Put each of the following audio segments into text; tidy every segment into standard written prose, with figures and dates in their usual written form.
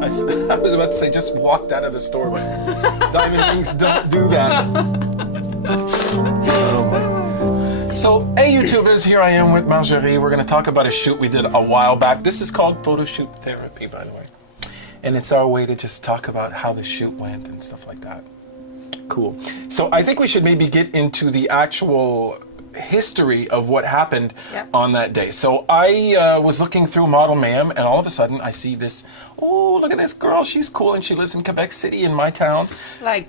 I was about to say, just walked out of the store, but diamond rings don't do that. So, hey YouTubers, here I am with Marjorie. We're going to talk about a shoot we did a while back. This is called Photoshoot Therapy, by the way. And it's our way to just talk about how the shoot went and stuff like that. Cool. So I think we should maybe get into the actual history of what happened on that day. So I was looking through Model Mayhem, and all of a sudden I see this, oh, look at this girl, she's cool, and she lives in Quebec City in my town. Like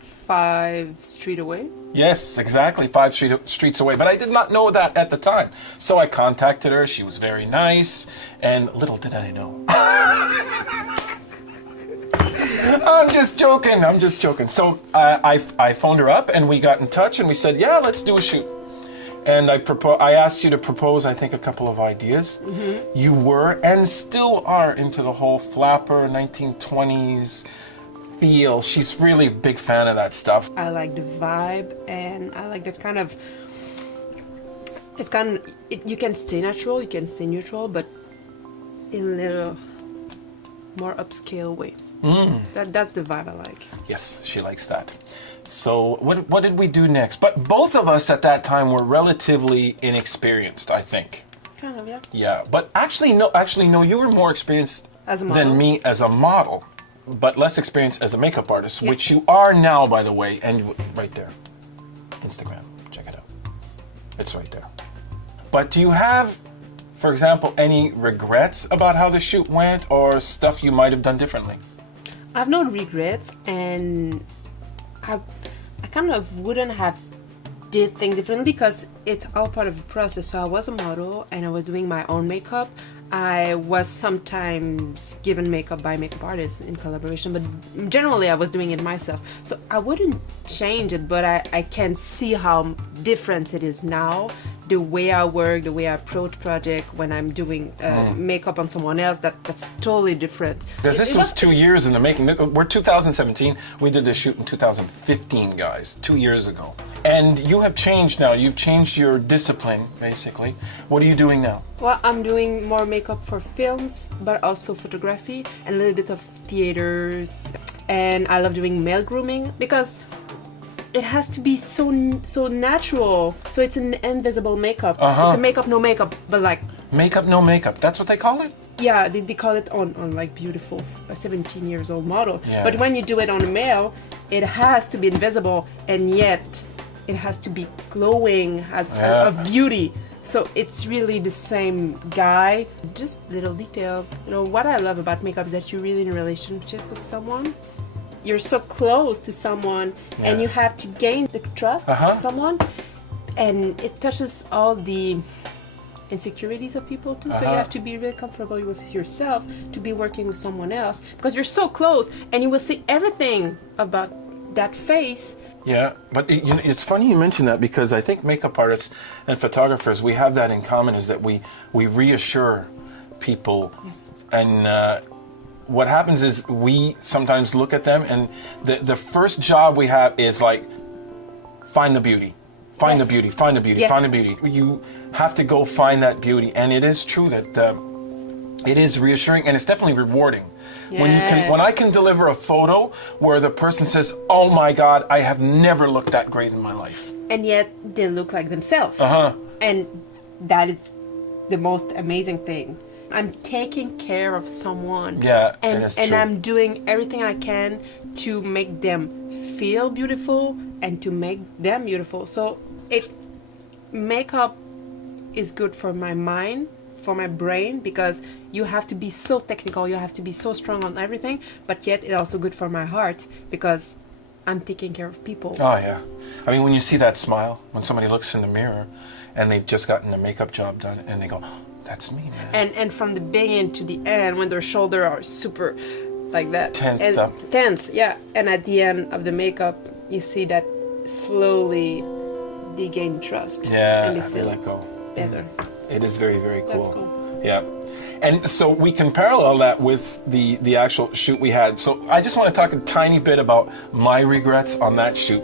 5 streets away? Yes, exactly, 5 streets away. But I did not know that at the time. So I contacted her, she was very nice, and little did I know. I'm just joking. So I phoned her up and we got in touch and we said, yeah, let's do a shoot. And I asked you to propose, I think, a couple of ideas. Mm-hmm. You were and still are into the whole flapper 1920s feel. She's really a big fan of that stuff. I like the vibe and I like that kind of, you can stay natural, you can stay neutral, but in a little more upscale way. That's the vibe I like. Yes, she likes that. So what did we do next? But both of us at that time were relatively inexperienced, I think. Kind of, yeah. Yeah, but actually no, you were more experienced than me as a model, but less experienced as a makeup artist, yes. Which you are now, by the way, and right there. Instagram, check it out. It's right there. But do you have, for example, any regrets about how the shoot went or stuff you might have done differently? I have no regrets, and I kind of wouldn't have did things differently because it's all part of the process. So I was a model and I was doing my own makeup. I was sometimes given makeup by makeup artists in collaboration, but generally I was doing it myself. So I wouldn't change it, but I can see how different it is now. The way I work, the way I approach project when I'm doing makeup on someone else, that's totally different. Because this was 2 years in the making. We're 2017. We did this shoot in 2015, guys, 2 years ago. And you have changed now. You've changed your discipline, basically. What are you doing now? Well, I'm doing more makeup for films, but also photography and a little bit of theaters. And I love doing male grooming because it has to be so natural. So it's an invisible makeup. It's a makeup, no makeup, but like... Makeup, no makeup. That's what they call it? Yeah, they call it on like beautiful 17 years old model. Yeah. But when you do it on a male, it has to be invisible and yet it has to be glowing of beauty. So it's really the same guy, just little details. You know, what I love about makeup is that you're really in a relationship with someone. You're so close to someone and you have to gain the trust of someone, and it touches all the insecurities of people too. So you have to be really comfortable with yourself to be working with someone else because you're so close and you will see everything about that face. Yeah, but it's funny you mention that because I think makeup artists and photographers, we have that in common, is that we reassure people. Yes. And what happens is we sometimes look at them and the first job we have is like, find the beauty. Find the beauty, find the beauty, find the beauty. You have to go find that beauty. And it is true that it is reassuring and it's definitely rewarding. Yes. When I can deliver a photo where the person says, oh my God, I have never looked that great in my life. And yet they look like themselves. And that is the most amazing thing. I'm taking care of someone. Yeah, and I'm doing everything I can to make them feel beautiful and to make them beautiful. So makeup is good for my mind, for my brain, because you have to be so technical, you have to be so strong on everything, but yet it's also good for my heart because I'm taking care of people. Oh yeah. I mean, when you see that smile, when somebody looks in the mirror and they've just gotten their makeup job done and they go, oh, that's me, man. And from the beginning to the end, when their shoulders are super like that. Tensed up. Tense, yeah. And at the end of the makeup, you see that slowly they gain trust. Yeah, and they feel let go. Better. It is very, very cool. That's cool. Yeah. And so we can parallel that with the actual shoot we had. So I just want to talk a tiny bit about my regrets on that shoot.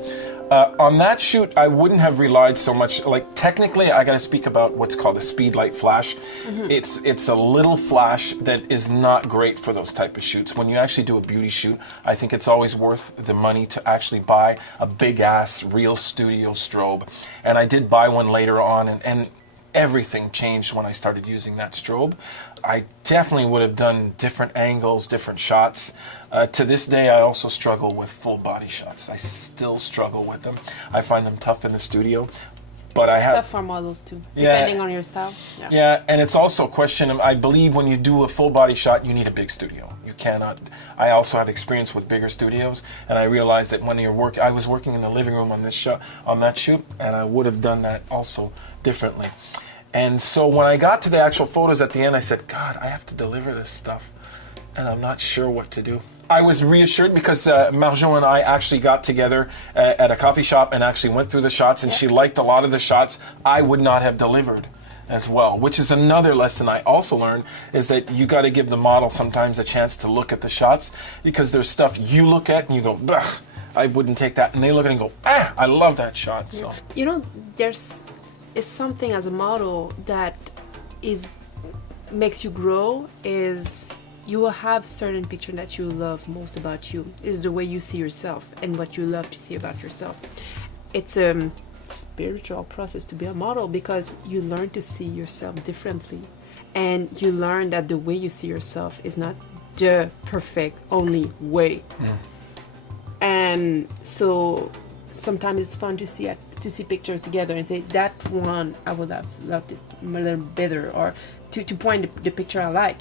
On that shoot, I wouldn't have relied so much. Like technically, I got to speak about what's called a speedlight flash. It's a little flash that is not great for those type of shoots. When you actually do a beauty shoot, I think it's always worth the money to actually buy a big ass real studio strobe. And I did buy one later on, and everything changed when I started using that strobe. I definitely would have done different angles, different shots. To this day, I also struggle with full body shots. I still struggle with them. I find them tough in the studio. But I have Stuff for models too, depending on your style. Yeah, and it's also a question of, I believe when you do a full body shot, you need a big studio. You cannot. I also have experience with bigger studios, and I realized that when I was working in the living room on that shoot, and I would have done that also differently. And so when I got to the actual photos at the end, I said, God, I have to deliver this stuff, and I'm not sure what to do. I was reassured because Marjo and I actually got together at a coffee shop and actually went through the shots, and she liked a lot of the shots I would not have delivered as well, which is another lesson I also learned, is that you got to give the model sometimes a chance to look at the shots, because there's stuff you look at and you go, bah, I wouldn't take that, and they look at it and go, I love that shot. So There's something as a model that makes you grow, is you will have certain picture that you love most about you, is the way you see yourself and what you love to see about yourself. It's a spiritual process to be a model, because you learn to see yourself differently, and you learn that the way you see yourself is not the perfect only way. And so sometimes it's fun to see pictures together and say, that one I would have loved it a little better, or to point the picture I like.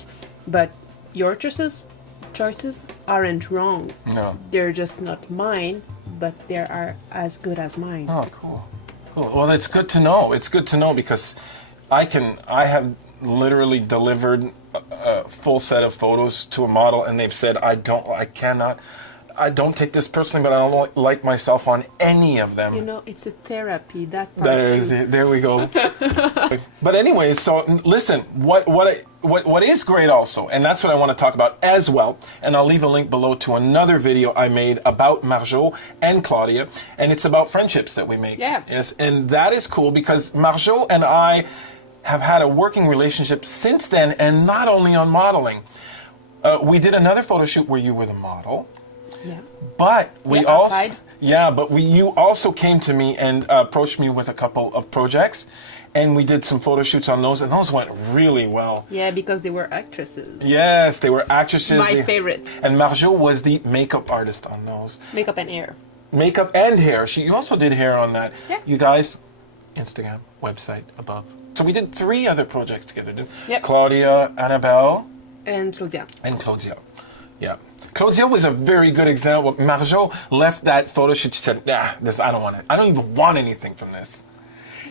But your choices aren't wrong. No. They're just not mine, but they are as good as mine. Oh, cool. Well, it's good to know. It's good to know, because I have literally delivered a full set of photos to a model, and they've said, I don't take this personally, but I don't like myself on any of them. It's a therapy, that part too. There we go. But anyways, so listen, what is great also, and that's what I want to talk about as well, and I'll leave a link below to another video I made about Marjo and Claudia, and it's about friendships that we make. Yeah. Yes, and that is cool, because Marjo and I have had a working relationship since then, and not only on modeling. We did another photo shoot where you were the model. Yeah. But we also, outside. you also came to me and approached me with a couple of projects, and we did some photo shoots on those, and those went really well. Yeah, because they were actresses. Yes, they were actresses. My favorite. And Marjo was the makeup artist on those. Makeup and hair. Makeup and hair. You also did hair on that. Yeah. You guys, Instagram, website above. So we did 3 other projects together. Yep. Claudia, Annabelle. And Claudia. Yeah. Claudia was a very good example. Marjo left that photo shoot. She said, I don't want it. I don't even want anything from this.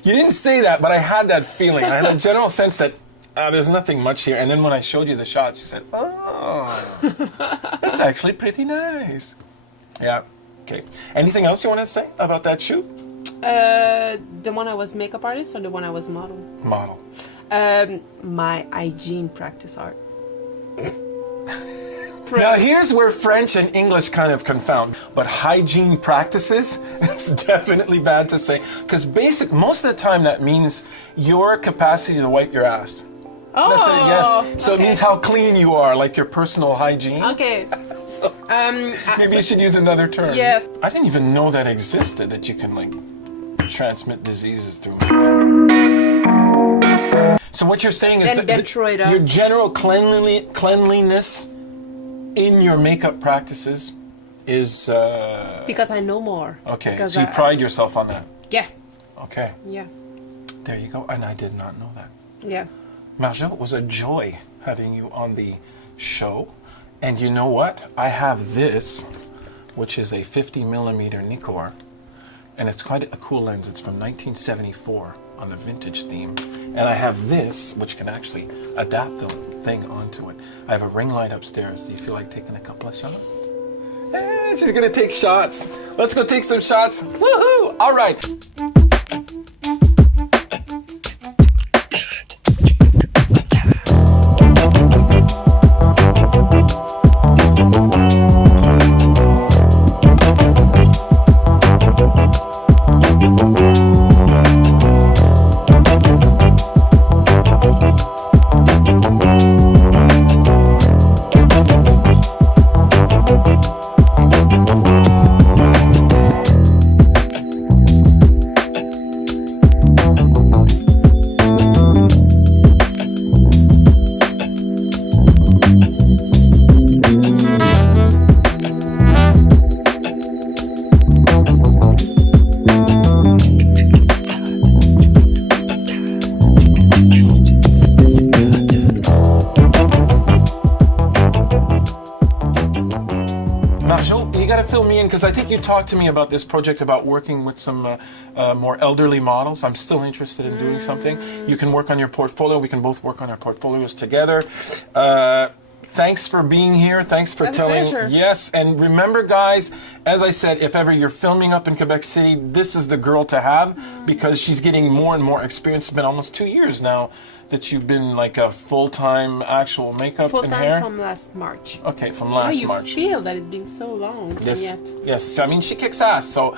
You didn't say that, but I had that feeling. I had a general sense that there's nothing much here. And then when I showed you the shots, she said, that's actually pretty nice. Yeah. Okay. Anything else you want to say about that shoot? The one I was makeup artist, or the one I was model? Model. My hygiene practice art. Now here's where French and English kind of confound. But hygiene practices, it's definitely bad to say. Because most of the time that means your capacity to wipe your ass. Oh, that's what it, yes. So okay. It means how clean you are, like your personal hygiene. Okay. So maybe you should use another term. Yes. I didn't even know that existed, that you can transmit diseases through makeup. So what you're saying is that your general cleanliness in your makeup practices is... because I know more. Okay, because so you pride yourself on that. Yeah. Okay. Yeah. There you go, and I did not know that. Yeah. Marjo, it was a joy having you on the show. And you know what? I have this, which is a 50mm Nikkor, and it's quite a cool lens. It's from 1974 on the vintage theme. And I have this, which can actually adapt the thing onto it. I have a ring light upstairs. Do you feel like taking a couple of shots? She's gonna take shots. Let's go take some shots. Woohoo! All right. Marjo, you got to fill me in because I think you talked to me about this project about working with some more elderly models. I'm still interested in doing something. You can work on your portfolio. We can both work on our portfolios together. Thanks for being here. Thanks for telling. Pleasure. Yes, and remember, guys, as I said, if ever you're filming up in Quebec City, this is the girl to have because she's getting more and more experience. It's been almost 2 years now that you've been like a full-time actual makeup and hair. Full-time from last March. Okay, from last you March. feel that it's been so long, Yes, and yet... yes. I mean, she kicks ass. So,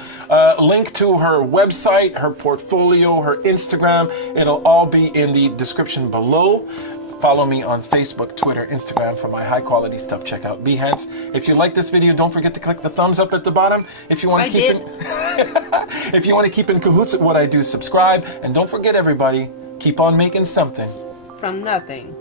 link to her website, her portfolio, her Instagram. It'll all be in the description below. Follow me on Facebook, Twitter, Instagram for my high-quality stuff. Check out Behance. If you like this video, don't forget to click the thumbs up at the bottom. If you want to keep if you want to keep in cahoots with what I do, subscribe. And don't forget, everybody, keep on making something From nothing.